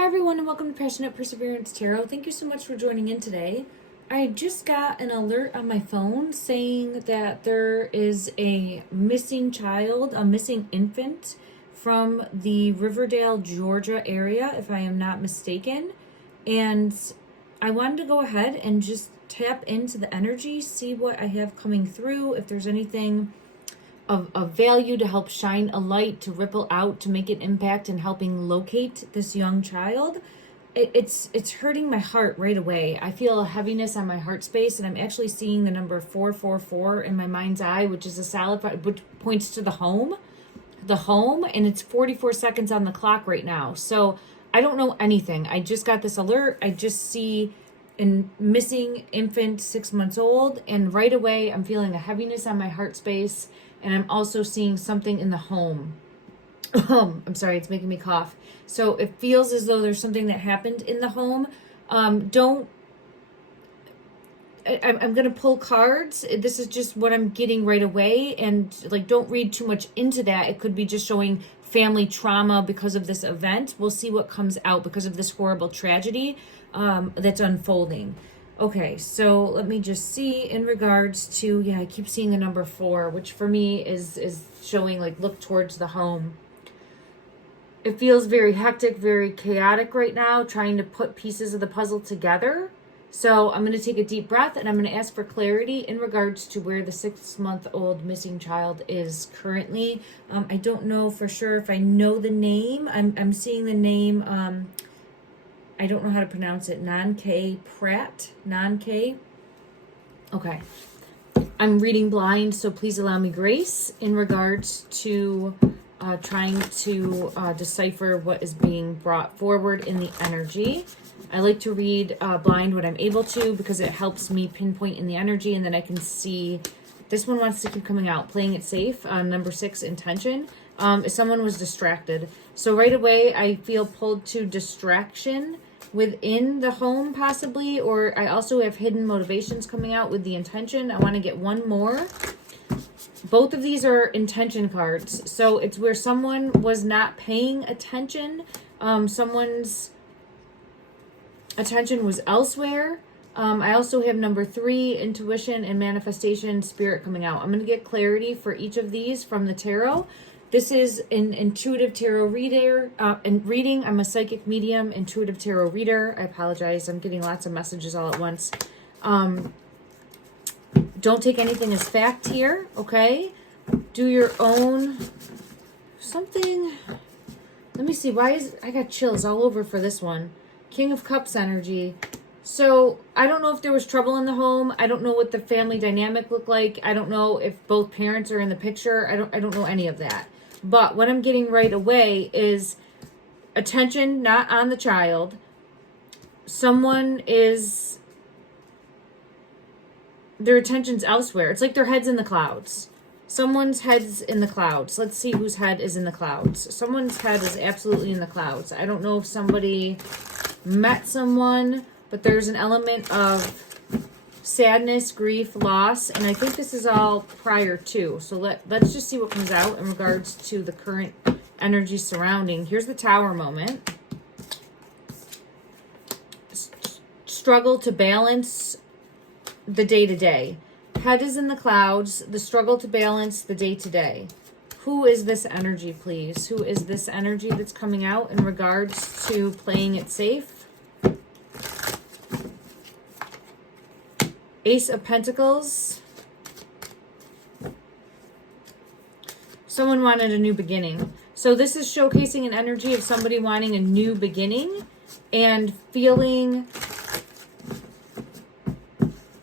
Hi everyone and welcome to Passionate Perseverance Tarot. Thank you so much for joining in today. I just got an alert on my phone saying that there is a missing child, a missing infant from the Riverdale, Georgia area, if I am not mistaken. And I wanted to go ahead and just tap into the energy, see what I have coming through, if there's anything of value to help shine a light, to ripple out, to make an impact in helping locate this young child. It's hurting my heart right away. I feel a heaviness on my heart space, and I'm actually seeing the number 444 in my mind's eye, which is a solid, which points to the home, and it's 44 seconds on the clock right now. So I don't know anything. I just got this alert. I just see a missing infant, 6 months old, and right away I'm feeling a heaviness on my heart space. And I'm also seeing something in the home. I'm sorry, it's making me cough. So it feels as though there's something that happened in the home. I'm going to pull cards. This is just what I'm getting right away. And don't read too much into that. It could be just showing family trauma because of this event. We'll see what comes out because of this horrible tragedy that's unfolding. Okay, so let me just see in regards to, I keep seeing the number 4, which for me is showing look towards the home. It feels very hectic, very chaotic right now, trying to put pieces of the puzzle together. So I'm going to take a deep breath and I'm going to ask for clarity in regards to where the 6-month-old missing child is currently. I don't know for sure if I know the name. I'm seeing the name, I don't know how to pronounce it. Non-K Pratt. Non-K. Okay. I'm reading blind, so please allow me grace in regards to trying to decipher what is being brought forward in the energy. I like to read blind when I'm able to because it helps me pinpoint in the energy, and then I can see. This one wants to keep coming out. Playing it safe. Number 6, intention. If someone was distracted. So right away, I feel pulled to distraction within the home possibly, or I also have hidden motivations coming out with the intention. I want to get one more. Both of these are intention cards. So it's where someone was not paying attention. Someone's attention was elsewhere. I also have number 3, intuition and manifestation, spirit coming out. I'm going to get clarity for each of these from the tarot. This is an intuitive tarot reading. I'm a psychic medium, intuitive tarot reader. I apologize. I'm getting lots of messages all at once. Don't take anything as fact here, okay? Do your own something. Let me see. I got chills all over for this one. King of Cups energy. So I don't know if there was trouble in the home. I don't know what the family dynamic looked like. I don't know if both parents are in the picture. I don't know any of that. But what I'm getting right away is attention not on the child. Someone is, their attention's elsewhere. It's like their head's in the clouds. Someone's head's in the clouds. Let's see whose head is in the clouds. Someone's head is absolutely in the clouds. I don't know if somebody met someone, but there's an element of sadness, grief, loss, and I think this is all prior to. So let's just see what comes out in regards to the current energy surrounding. Here's the Tower moment. Struggle to balance the day-to-day. Head is in the clouds. The struggle to balance the day-to-day. Who is this energy, please? Who is this energy that's coming out in regards to playing it safe? Ace of Pentacles. Someone wanted a new beginning. So this is showcasing an energy of somebody wanting a new beginning and feeling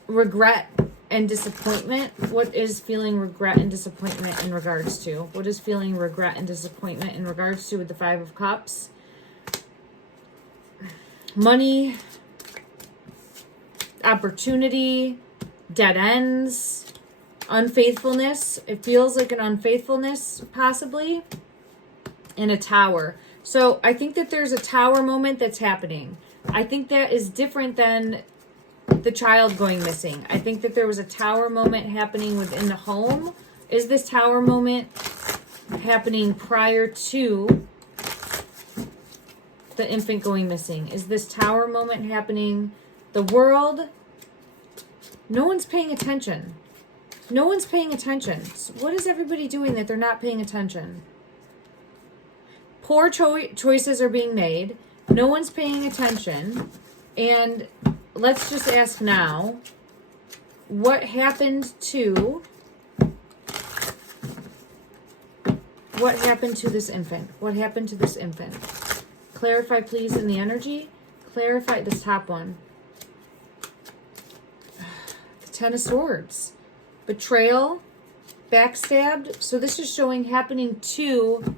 regret and disappointment. What is feeling regret and disappointment in regards to? What is feeling regret and disappointment in regards to with the 5 of Cups? Money, opportunity, dead ends, unfaithfulness. It feels like an unfaithfulness possibly, and a Tower. So I think that there's a Tower moment that's happening. I think that is different than the child going missing. I think that there was a Tower moment happening within the home. Is this Tower moment happening prior to the infant going missing? Is this tower moment happening? The world, no one's paying attention. No one's paying attention. So what is everybody doing that they're not paying attention? Poor choices are being made. No one's paying attention. And let's just ask now, what happened to this infant? What happened to this infant? Clarify, please, in the energy. Clarify this top one. The Ten of Swords. Betrayal. Backstabbed. So this is showing happening to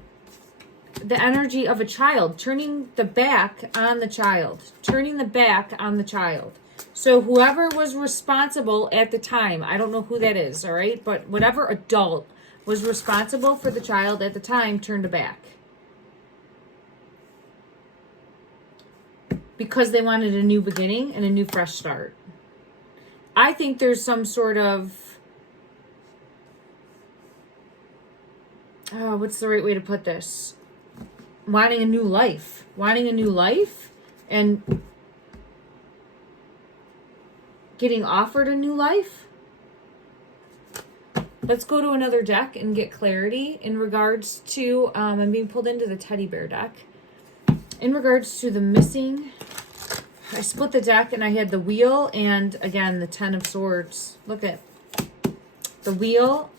the energy of a child. Turning the back on the child. Turning the back on the child. So whoever was responsible at the time, I don't know who that is, all right? But whatever adult was responsible for the child at the time turned a back. Because they wanted a new beginning and a new fresh start. I think there's some sort of, what's the right way to put this? Wanting a new life. Wanting a new life and getting offered a new life. Let's go to another deck and get clarity in regards to, I'm being pulled into the teddy bear deck. In regards to the missing, I split the deck and I had the wheel and again, the Ten of Swords. Look at the wheel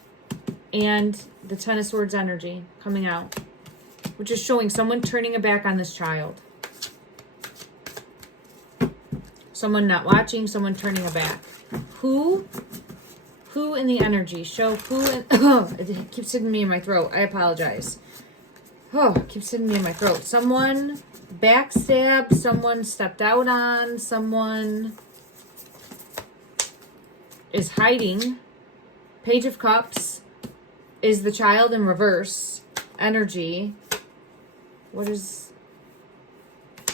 and the Ten of Swords energy coming out, which is showing someone turning a back on this child. Someone not watching, someone turning a back. Who in the energy? Show who in, it keeps hitting me in my throat. I apologize. Oh, it keeps hitting me in my throat. Someone backstabbed, someone stepped out on, someone is hiding. Page of Cups is the child in reverse energy. What is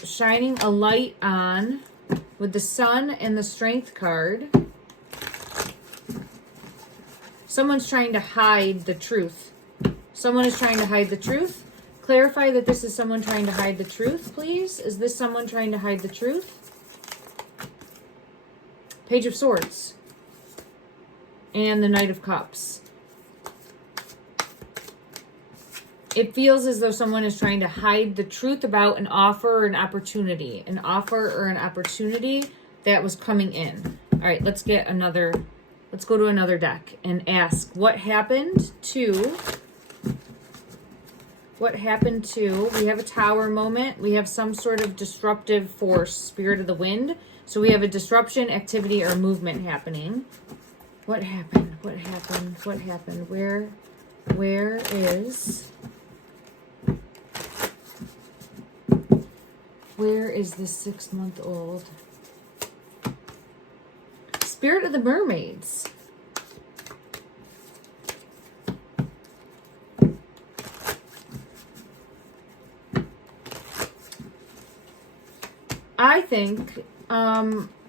shining a light on with the Sun and the Strength card? Someone's trying to hide the truth. Someone is trying to hide the truth. Clarify that this is someone trying to hide the truth, please. Is this someone trying to hide the truth? Page of Swords. And the Knight of Cups. It feels as though someone is trying to hide the truth about an offer or an opportunity. An offer or an opportunity that was coming in. All right, let's go to another deck and ask what happened to, we have a tower moment. We have some sort of disruptive force, spirit of the wind. So we have a disruption, activity, or movement happening. What happened? What happened? What happened? Where is this 6-month-old? Spirit of the mermaids. I think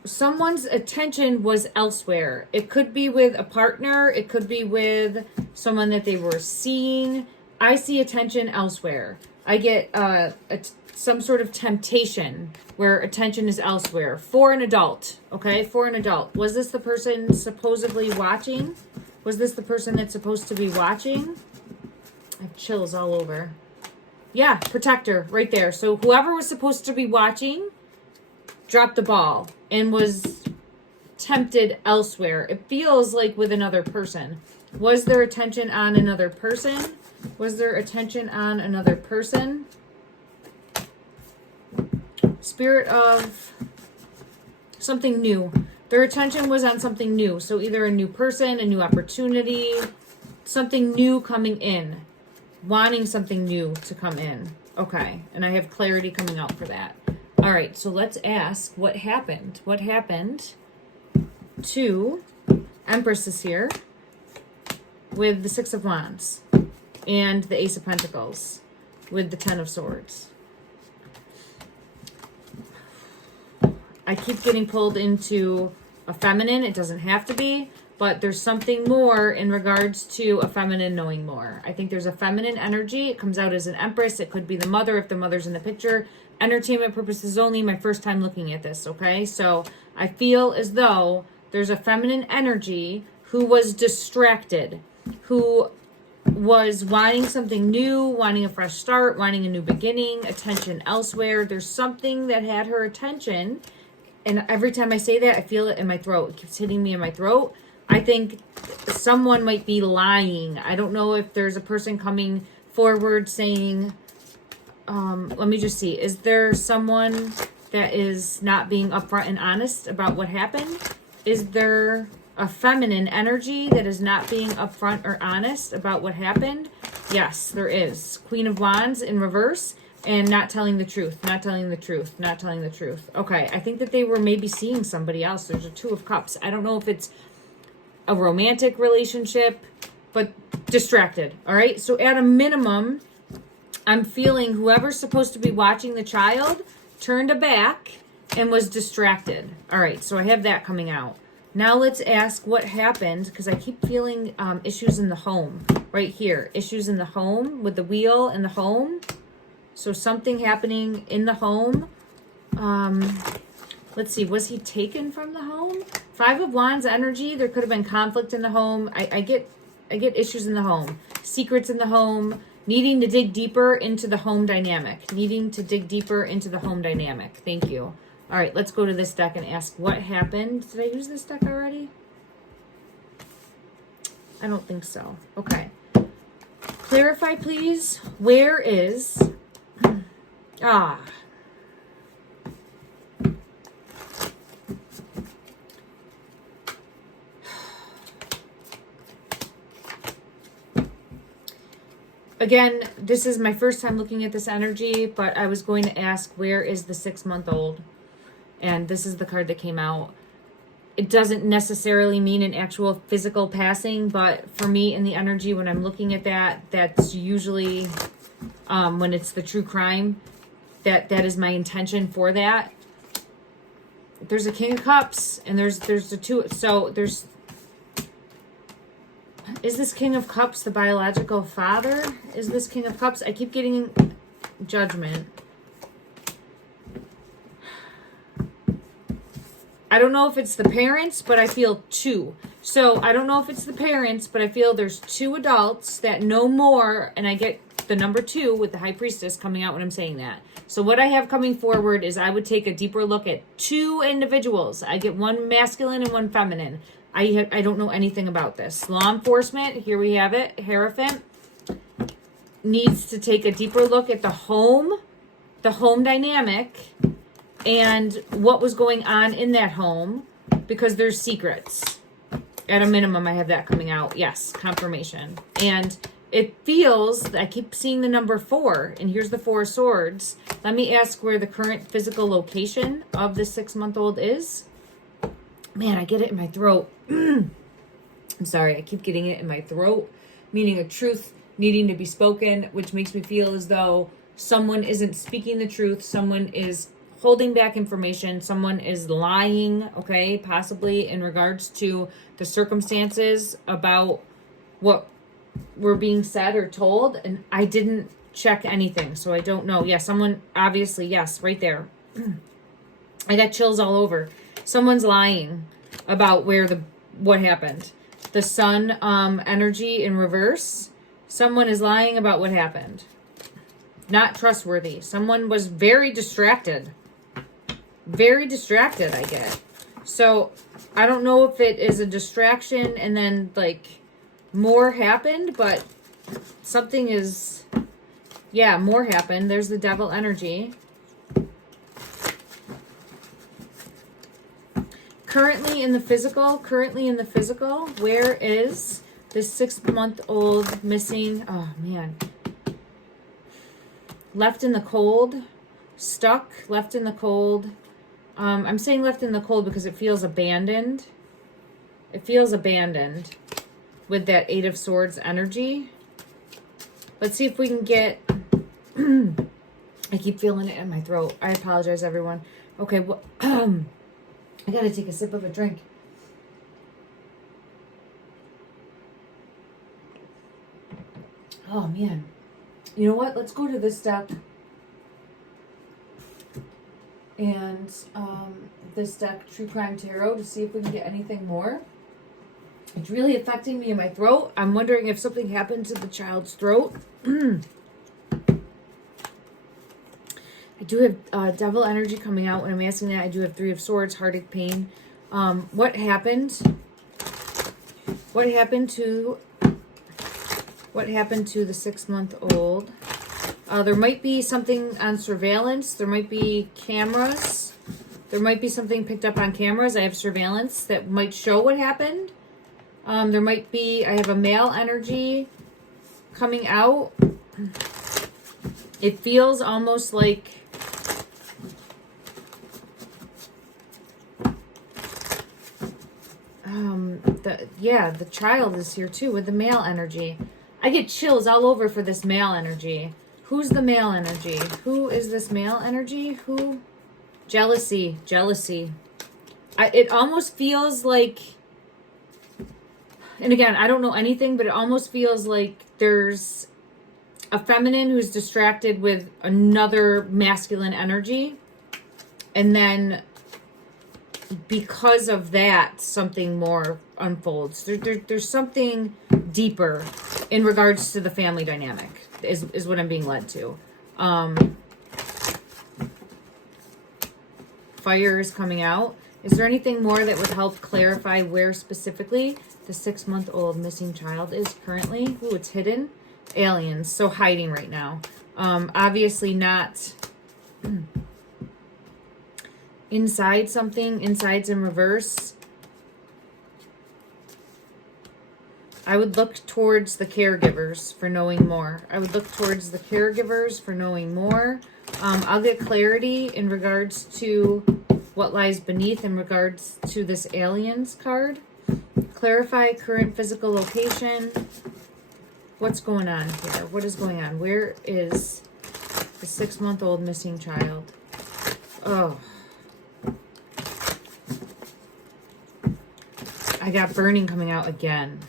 someone's attention was elsewhere. It could be with a partner. It could be with someone that they were seeing. I see attention elsewhere. I get some sort of temptation where attention is elsewhere. For an adult, okay? For an adult. Was this the person supposedly watching? Was this the person that's supposed to be watching? I have chills all over. Yeah, protector, right there. So whoever was supposed to be watching dropped the ball and was tempted elsewhere. It feels like with another person. Was there attention on another person? Was there attention on another person? Spirit of something new. Their attention was on something new. So either a new person, a new opportunity, something new coming in. Wanting something new to come in. Okay. And I have clarity coming out for that. All right. So let's ask what happened. What happened to Empress is here with the Six of Wands and the Ace of Pentacles with the Ten of Swords. I keep getting pulled into a feminine. It doesn't have to be. but there's something more in regards to a feminine knowing more. I think there's a feminine energy. It comes out as an empress. It could be the mother if the mother's in the picture. Entertainment purposes only. My first time looking at this, okay? So I feel as though there's a feminine energy who was distracted, who was wanting something new, wanting a fresh start, wanting a new beginning, attention elsewhere. There's something that had her attention. And every time I say that, I feel it in my throat. It keeps hitting me in my throat. I think someone might be lying. I don't know if there's a person coming forward saying, let me just see. Is there someone that is not being upfront and honest about what happened? Is there a feminine energy that is not being upfront or honest about what happened? Yes, there is. Queen of Wands in reverse and not telling the truth, not telling the truth, not telling the truth. Okay, I think that they were maybe seeing somebody else. There's a Two of Cups. I don't know if it's a romantic relationship, but distracted. All right, so at a minimum, I'm feeling whoever's supposed to be watching the child turned a back and was distracted. All right, so I have that coming out. Now let's ask what happened, because I keep feeling issues in the home. Right here, issues in the home with the wheel in the home. So something happening in the home. Let's see, was he taken from the home? Five of Wands energy, there could have been conflict in the home. I get issues in the home. Secrets in the home. Needing to dig deeper into the home dynamic. Needing to dig deeper into the home dynamic. Thank you. All right, let's go to this deck and ask what happened. Did I use this deck already? I don't think so. Okay. Clarify, please. Where is... Again, this is my first time looking at this energy, but I was going to ask, where is the 6-month-old? And this is the card that came out. It doesn't necessarily mean an actual physical passing, but for me in the energy, when I'm looking at that, that's usually when it's the true crime, that is my intention for that. There's a King of Cups, and there's the two, so there's... Is this King of Cups the biological father? Is this King of Cups? I keep getting Judgment. I don't know if it's the parents, but I feel two. So I don't know if it's the parents, but I feel there's two adults that know more, and I get the number 2 with the High Priestess coming out when I'm saying that. So what I have coming forward is I would take a deeper look at 2 individuals. I get one masculine and one feminine. I don't know anything about this. Law enforcement, here we have it, Hierophant, needs to take a deeper look at the home dynamic, and what was going on in that home, because there's secrets. At a minimum, I have that coming out. Yes, confirmation. And it feels, I keep seeing the number 4, and here's the 4 of Swords. Let me ask where the current physical location of the 6-month-old is. Man, I get it in my throat. I'm sorry, I keep getting it in my throat, meaning a truth needing to be spoken, which makes me feel as though someone isn't speaking the truth, someone is holding back information, someone is lying, okay, possibly in regards to the circumstances about what were being said or told, and I didn't check anything, so I don't know. Yeah, someone, obviously, yes, right there. I got chills all over. Someone's lying about what happened. The Sun energy in reverse. Someone is lying about what happened. Not trustworthy. Someone was very distracted. Very distracted, I get. So, I don't know if it is a distraction and then, like, more happened, but something is... Yeah, more happened. There's the Devil energy. Currently in the physical, where is this 6-month-old missing? Oh, man. Left in the cold, stuck, left in the cold. I'm saying left in the cold because it feels abandoned. It feels abandoned with that 8 of Swords energy. Let's see if we can get... I keep feeling it in my throat. I apologize, everyone. Okay, well... I gotta take a sip of a drink. Oh, man. You know what? Let's go to this deck. And this deck, True Crime Tarot, to see if we can get anything more. It's really affecting me in my throat. I'm wondering if something happened to the child's throat. I do have devil energy coming out when I'm asking that. I do have 3 of Swords, heartache, pain. What happened? What happened to the 6-month-old? There might be something on surveillance. There might be cameras. There might be something picked up on cameras. I have surveillance that might show what happened. There might be, I have a male energy coming out. It feels almost like the child is here too with the male energy. I get chills all over for this male energy. Who's the male energy? Who is this male energy? Who? Jealousy. It almost feels like, and again, I don't know anything, but it almost feels like there's a feminine who's distracted with another masculine energy. And then because of that, something more unfolds. There's something deeper in regards to the family dynamic is what I'm being led to. Fire is coming out. Is there anything more that would help clarify where specifically the 6-month-old missing child is currently? Ooh, it's hidden. Aliens. So hiding right now. Obviously not inside something. Inside's in reverse. I would look towards the caregivers for knowing more. I'll get clarity in regards to what lies beneath in regards to this aliens card. Clarify current physical location. What's going on here? What is going on? Where is the 6-month-old missing child? Oh. I got burning coming out again.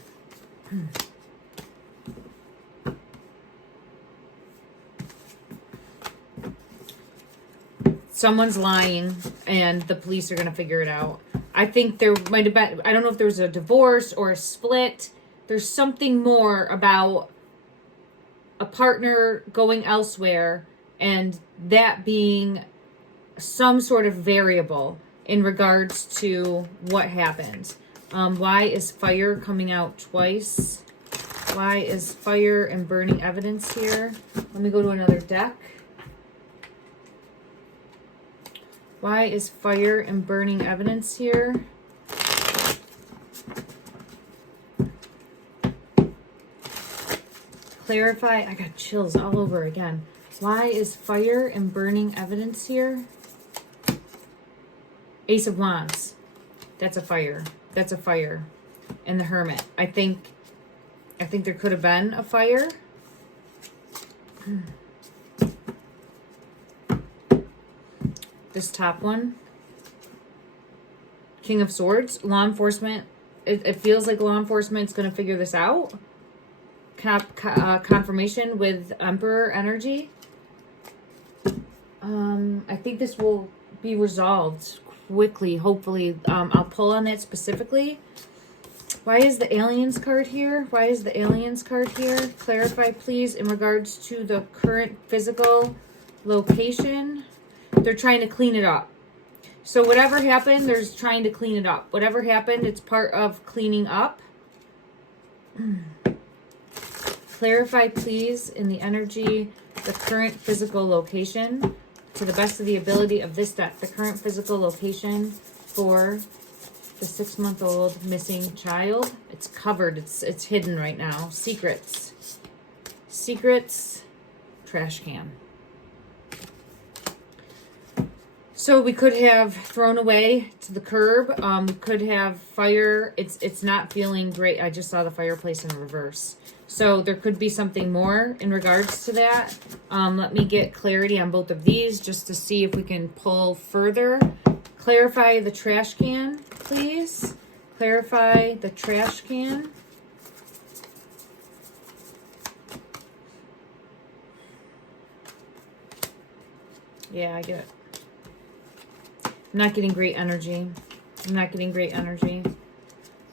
Someone's lying and the police are going to figure it out. I think there might have been, I don't know if there was a divorce or a split. There's something more about a partner going elsewhere and that being some sort of variable in regards to what happened. Why is fire coming out twice? Why is fire and burning evidence here? Let me go to another deck. Why is fire and burning evidence here? Clarify. I got chills all over again. Why is fire and burning evidence here? Ace of Wands. That's a fire. That's a fire. And the Hermit. I think there could have been a fire. This top one. King of Swords. Law enforcement. It feels like law enforcement's going to figure this out. Confirmation with Emperor energy. I think this will be resolved quickly, hopefully. I'll pull on that specifically. Why is the aliens card here? Clarify, please, in regards to the current physical location. They're trying to clean it up. So whatever happened, they're trying to clean it up. Whatever happened, it's part of cleaning up. Clarify, please, in the energy, the current physical location. To the best of the ability of this deck, the current physical location for the 6-month-old missing child. It's covered. It's hidden right now. Secrets. Trash can. So we could have thrown away to the curb. We could have fire. It's not feeling great. I just saw the fireplace in reverse. So there could be something more in regards to that. Let me get clarity on both of these just to see if we can pull further. Clarify the trash can, please. Clarify the trash can. Yeah, I get it. I'm not getting great energy. I'm not getting great energy.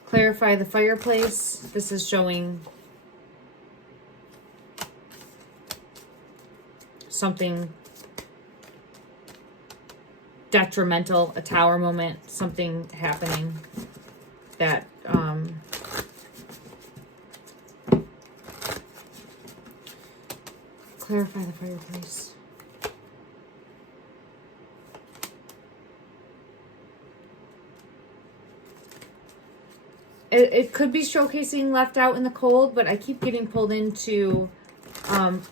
Clarify the fireplace. This is showing something detrimental, a tower moment, something happening that clarify the fireplace. It could be showcasing left out in the cold, but I keep getting pulled into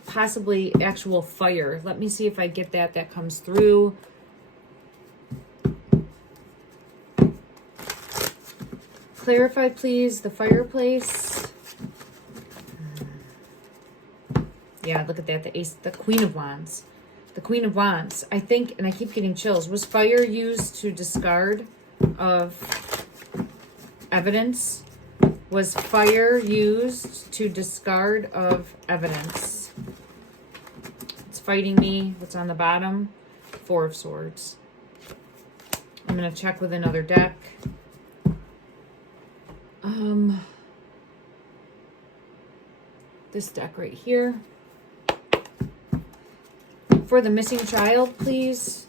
possibly actual fire. Let me see if I get that comes through. Clarify, please, the fireplace. Yeah, look at that, the ace, the Queen of Wands. The Queen of Wands, I think, and I keep getting chills. Was fire used to discard of evidence? Was fire used to discard of evidence? It's fighting me. What's on the bottom? Four of Swords. I'm going to check with another deck. This deck right here. For the missing child, please.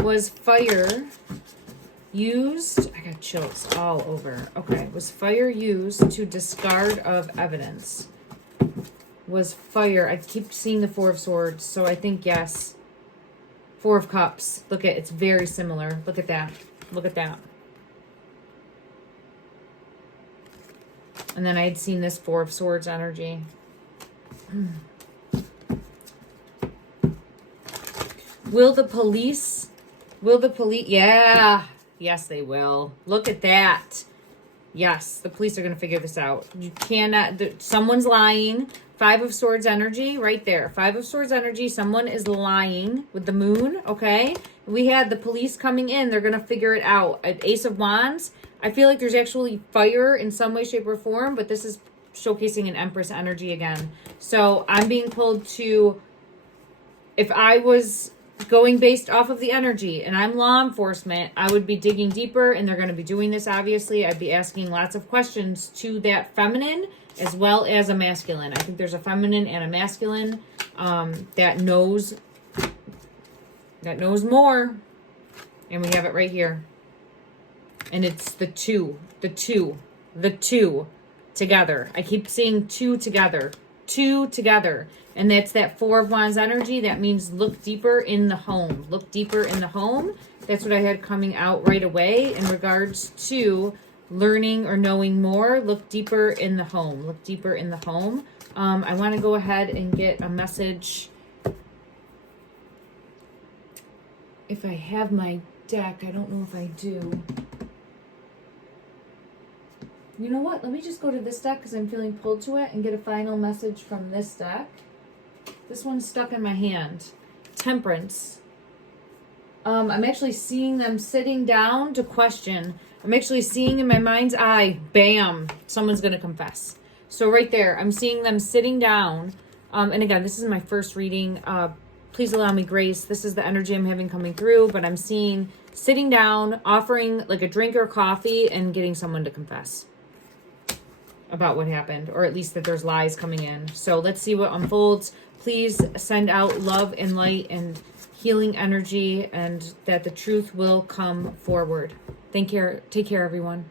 Was fire used? I got chills all over. Okay. Was fire used to discard of evidence? Was fire... I keep seeing the Four of Swords, so I think yes. Four of Cups. Look at, it's very similar. Look at that. Look at that. And then I had seen this Four of Swords energy. Will the police... Yeah. Yes, they will. Look at that. Yes, the police are going to figure this out. You cannot... Someone's lying. Five of Swords energy right there. Five of Swords energy. Someone is lying with the moon, okay? We had the police coming in. They're going to figure it out. Ace of Wands. I feel like there's actually fire in some way, shape, or form, but this is showcasing an Empress energy again. So I'm being pulled to... If I was going based off of the energy and I'm law enforcement, I would be digging deeper, and they're going to be doing this, obviously. I'd be asking lots of questions to that feminine as well as a masculine. I think there's a feminine and a masculine that knows more. And we have it right here. And it's the two together. I keep seeing two together. And that's that Four of Wands energy. That means look deeper in the home. Look deeper in the home. That's what I had coming out right away in regards to learning or knowing more. Look deeper in the home. Look deeper in the home. I want to go ahead and get a message. If I have my deck, I don't know if I do. You know what? Let me just go to this deck because I'm feeling pulled to it and get a final message from this deck. This one's stuck in my hand. Temperance. I'm actually seeing them sitting down to question. I'm actually seeing in my mind's eye, bam, someone's going to confess. So right there, I'm seeing them sitting down. And again, this is my first reading. Please allow me grace. This is the energy I'm having coming through, but I'm seeing sitting down, offering like a drink or coffee, and getting someone to confess about what happened, or at least that there's lies coming in. So let's see what unfolds. Please send out love and light and healing energy, and that the truth will come forward. Take care, everyone.